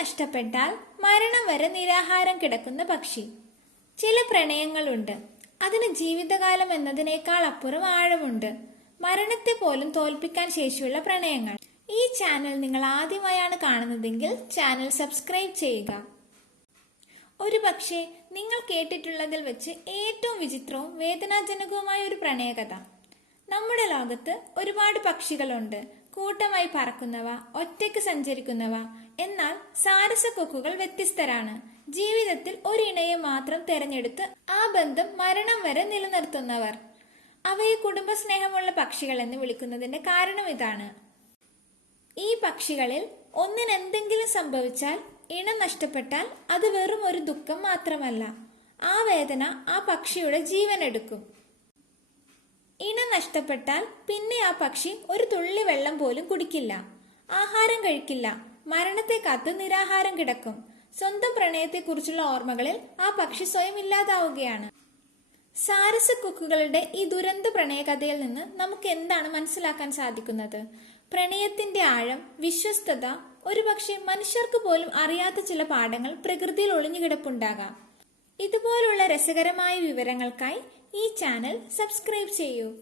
നഷ്ടപ്പെട്ടാൽ മരണം വരെ നിരാഹാരം കിടക്കുന്ന പക്ഷി. ചില പ്രണയങ്ങളുണ്ട്. അതിന് ജീവിതകാലം എന്നതിനേക്കാൾ അപ്പുറം ആഴമുണ്ട്. മരണത്തെ പോലും തോൽപ്പിക്കാൻ ശേഷിയുള്ള പ്രണയങ്ങൾ. ഈ ചാനൽ നിങ്ങൾ ആദ്യമായാണ് കാണുന്നതെങ്കിൽ ചാനൽ സബ്സ്ക്രൈബ് ചെയ്യുക. ഒരു പക്ഷേ നിങ്ങൾ കേട്ടിട്ടുള്ളതിൽ വെച്ച് ഏറ്റവും വിചിത്രവും വേദനാജനകവുമായ ഒരു പ്രണയകഥ. നമ്മുടെ ലോകത്ത് ഒരുപാട് പക്ഷികളുണ്ട്. കൂട്ടമായി പറക്കുന്നവ ഒറ്റയ്ക്ക് സഞ്ചരിക്കുന്നവ എന്നാൽ സാരസ കൊക്കുകൾ വ്യത്യസ്തരാണ്. ജീവിതത്തിൽ ഒരിണയെ മാത്രം തെരഞ്ഞെടുത്ത് ആ ബന്ധം മരണം വരെ നിലനിർത്തുന്നവർ. അവയെ കുടുംബ സ്നേഹമുള്ള പക്ഷികൾ എന്ന് വിളിക്കുന്നതിന്റെ കാരണം ഇതാണ്. ഈ പക്ഷികളിൽ ഒന്നിന് എന്തെങ്കിലും സംഭവിച്ചാൽ ഇണ നഷ്ടപ്പെട്ടാൽ അത് വെറും ഒരു ദുഃഖം മാത്രമല്ല. ആ വേദന ആ പക്ഷിയുടെ ജീവൻ എടുക്കും. ഇണ നഷ്ടപ്പെട്ടാൽ പിന്നെ ആ പക്ഷി ഒരു തുള്ളി വെള്ളം പോലും കുടിക്കില്ല. ആഹാരം കഴിക്കില്ല. മരണത്തെ കാത്ത് നിരാഹാരം കിടക്കും. സ്വന്തം പ്രണയത്തെക്കുറിച്ചുള്ള ഓർമ്മകളിൽ ആ പക്ഷി സ്വയം ഇല്ലാതാവുകയാണ്. സാരസ കുക്കുകളുടെ ഈ ദുരന്ത പ്രണയകഥയിൽ നിന്ന് നമുക്ക് എന്താണ് മനസ്സിലാക്കാൻ സാധിക്കുന്നത്? പ്രണയത്തിന്റെ ആഴം വിശ്വസ്തത ഒരുപക്ഷെ മനുഷ്യർക്ക് പോലും അറിയാത്ത ചില പാഠങ്ങൾ പ്രകൃതിയിൽ ഒളിഞ്ഞുകിടപ്പുണ്ടാകാം. ഇതുപോലുള്ള രസകരമായ വിവരങ്ങൾക്കായി ഈ ചാനൽ സബ്സ്ക്രൈബ് ചെയ്യൂ.